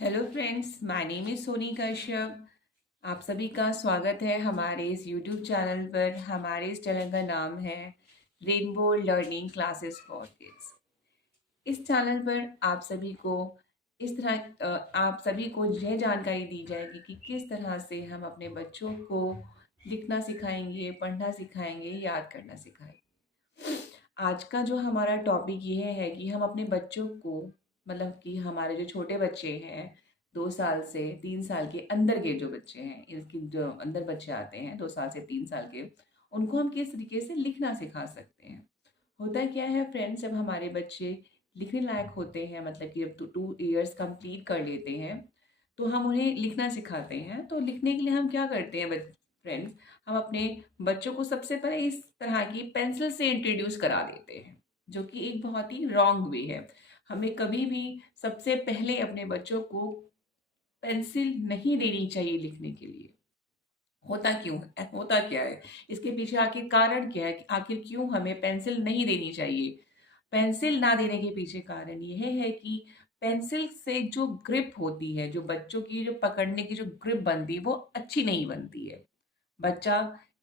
Hello friends, my name is Soni Kashyap. आप सभी का स्वागत है हमारे इस यूट्यूब चैनल पर। हमारे इस चैनल का नाम है rainbow learning classes for kids. इस चैनल पर आप सभी को यह जानकारी दी जाएगी कि किस तरह से हम अपने बच्चों को लिखना सिखाएंगे, पढ़ना सिखाएंगे, याद करना सिखाएंगे। आज का जो हमारा टॉपिक ये है कि हम अपने बच्चों को, मतलब कि हमारे जो छोटे बच्चे हैं, 2 साल से 3 साल के अंदर के जो बच्चे हैं, इसकी जो अंदर बच्चे आते हैं 2 साल से 3 साल के, उनको हम किस तरीके से लिखना सिखा सकते हैं। होता क्या है फ्रेंड्स, जब हमारे बच्चे लिखने लायक होते हैं, मतलब कि जब 2 इयर्स कंप्लीट कर लेते हैं, तो हम उन्हें लिखना सिखाते हैं। तो लिखने के लिए हम क्या करते हैं फ्रेंड्स, हम अपने बच्चों को सबसे पहले इस तरह की पेंसिल से इंट्रोड्यूस करा देते हैं, जो कि एक बहुत ही रॉन्ग वे है। हमें कभी भी सबसे पहले अपने बच्चों को पेंसिल नहीं देनी चाहिए लिखने के लिए। होता क्यों है, होता क्या है, इसके पीछे आखिर कारण क्या है कि आखिर क्यों हमें पेंसिल नहीं देनी चाहिए। पेंसिल ना देने के पीछे कारण यह है कि पेंसिल से जो ग्रिप होती है, जो बच्चों की जो पकड़ने की जो ग्रिप बनती है, वो अच्छी नहीं बनती है। बच्चा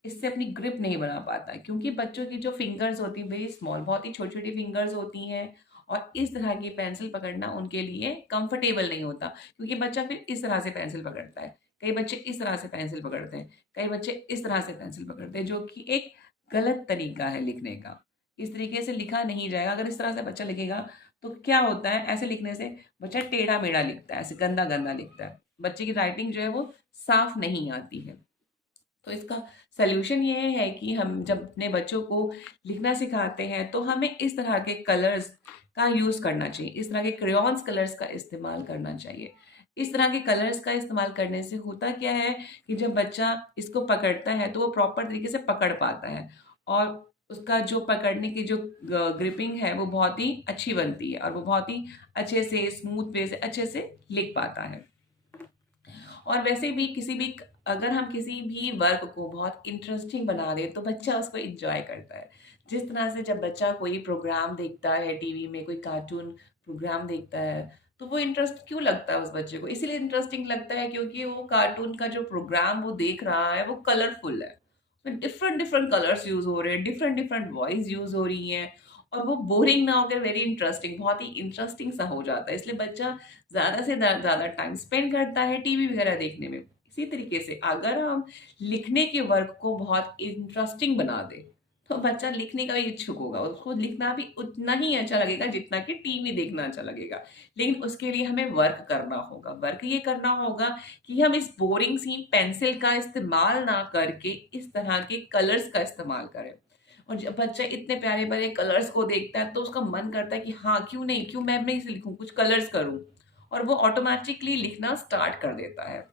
इससे अपनी ग्रिप नहीं बना पाता है, क्योंकि बच्चों की जो फिंगर्स होती हैं वेरी स्मॉल, बहुत ही छोटी छोटी फिंगर्स होती हैं। और इस तरह की पेंसिल पकड़ना उनके लिए कंफर्टेबल नहीं होता, क्योंकि बच्चा फिर इस तरह से पेंसिल पकड़ता है। कई बच्चे इस तरह से पेंसिल पकड़ते हैं, कई बच्चे इस तरह से पेंसिल पकड़ते हैं, जो कि एक गलत तरीका है लिखने का। इस तरीके से लिखा नहीं जाएगा। अगर इस तरह से बच्चा लिखेगा तो क्या होता है, ऐसे लिखने से बच्चा टेढ़ा मेढ़ा लिखता है, ऐसे गंदा गंदा लिखता है। बच्चे की राइटिंग जो है वो साफ नहीं आती है। तो इसका सॉल्यूशन ये है कि हम जब अपने बच्चों को लिखना सिखाते हैं, तो हमें इस तरह के कलर्स का यूज़ करना चाहिए, इस तरह के क्रेयॉन्स कलर्स का इस्तेमाल करना चाहिए। इस तरह के कलर्स का इस्तेमाल करने से होता क्या है कि जब बच्चा इसको पकड़ता है तो वो प्रॉपर तरीके से पकड़ पाता है, और उसका जो पकड़ने की जो ग्रिपिंग है वो बहुत ही अच्छी बनती है, और वो बहुत ही अच्छे से स्मूथ वे से अच्छे से लिख पाता है। और वैसे भी अगर हम किसी भी वर्क को बहुत इंटरेस्टिंग बना दें तो बच्चा उसको एंजॉय करता है। जिस तरह से जब बच्चा कोई प्रोग्राम देखता है टीवी में, कोई कार्टून प्रोग्राम देखता है, तो वो इंटरेस्ट क्यों लगता है उस बच्चे को, इसीलिए इंटरेस्टिंग लगता है क्योंकि वो कार्टून का जो प्रोग्राम वो देख रहा है वो कलरफुल है। उसमें डिफरेंट डिफरेंट कलर्स यूज हो रहे हैं, डिफरेंट डिफरेंट वॉइस यूज हो रही हैं, और वो बोरिंग ना होकर वेरी इंटरेस्टिंग, बहुत ही इंटरेस्टिंग सा हो जाता है। इसलिए बच्चा ज़्यादा से ज़्यादा टाइम स्पेंड करता है टीवी वगैरह देखने में। इसी तरीके से अगर हम लिखने के वर्क को बहुत इंटरेस्टिंग बना दें, तो बच्चा लिखने का भी इच्छुक होगा, उसको लिखना भी उतना ही अच्छा लगेगा जितना कि टीवी देखना अच्छा लगेगा। लेकिन उसके लिए हमें वर्क करना होगा। वर्क ये करना होगा कि हम इस बोरिंग सी पेंसिल का इस्तेमाल ना करके इस तरह के कलर्स का इस्तेमाल करें। और जब बच्चा इतने प्यारे-प्यारे कलर्स को देखता है तो उसका मन करता है कि हाँ, क्यों नहीं, क्यों मैं भी इसे लिखूँ, कुछ कलर्स करूँ। और वो ऑटोमैटिकली लिखना स्टार्ट कर देता है,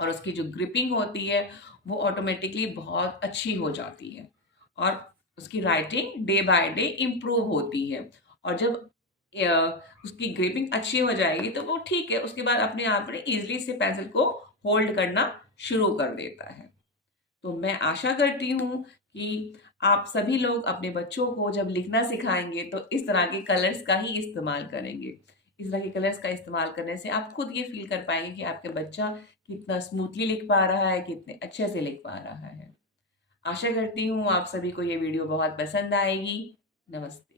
और उसकी जो ग्रिपिंग होती है वो ऑटोमेटिकली बहुत अच्छी हो जाती है, और उसकी writing day by day improve होती है। और जब उसकी ग्रिपिंग अच्छी हो जाएगी तो वो ठीक है, उसके बाद अपने आप में ईज़िली से पेंसिल को होल्ड करना शुरू कर देता है। तो मैं आशा करती हूँ कि आप सभी लोग अपने बच्चों को जब लिखना सिखाएँगे तो इस तरह के कलर्स का ही इस्तेमाल करेंगे। इस तरह के कलर्स का इस्तेमाल करने से आप खुद ये फ़ील कर पाएँगे कि आपके बच्चा कितना स्मूथली लिख पा रहा है, कितने अच्छे से लिख पा रहा है। आशा करती हूँ आप सभी को ये वीडियो बहुत पसंद आएगी। नमस्ते।